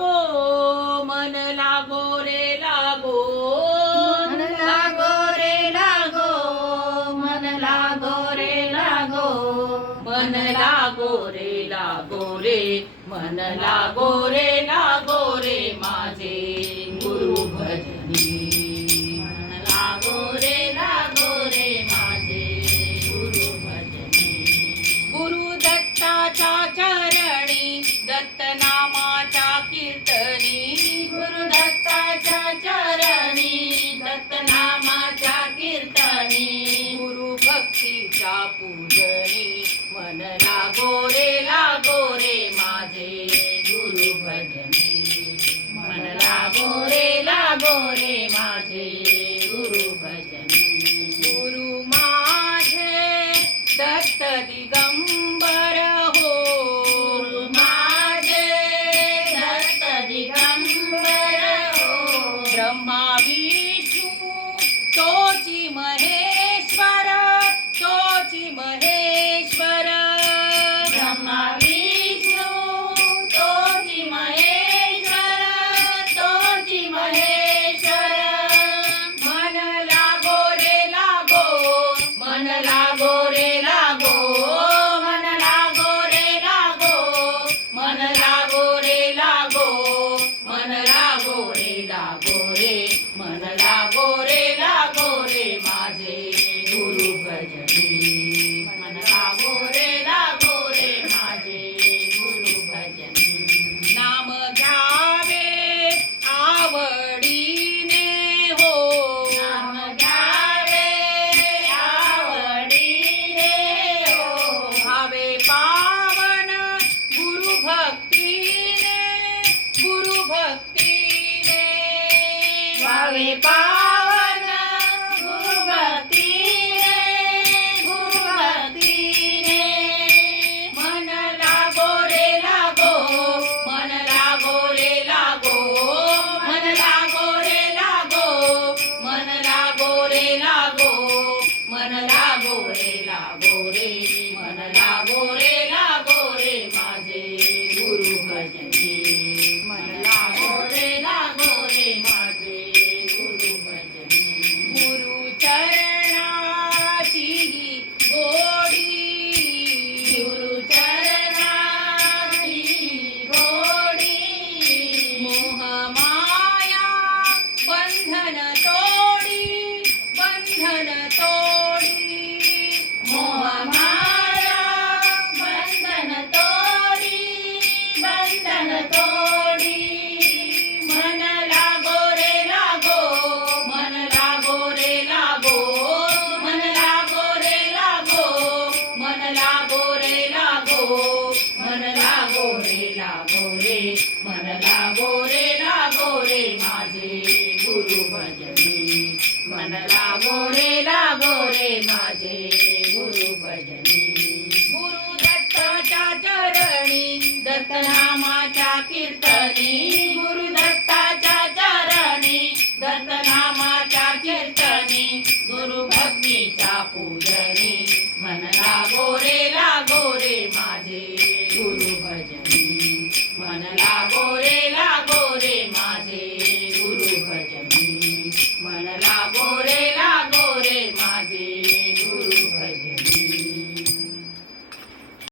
लागो मन लागो रे लागो. मन लागो रे लागो लागो रे मन लागो रे लागो रे मन लागो रे पूजनी मनला गोरे Música मनला गोरे गोरे माझे गुरु भजनी गुरु दत्ताच्या चरणी दत्तनामाच्या कीर्तनी. गुरु दत्ताच्या चरणी दत्तनामा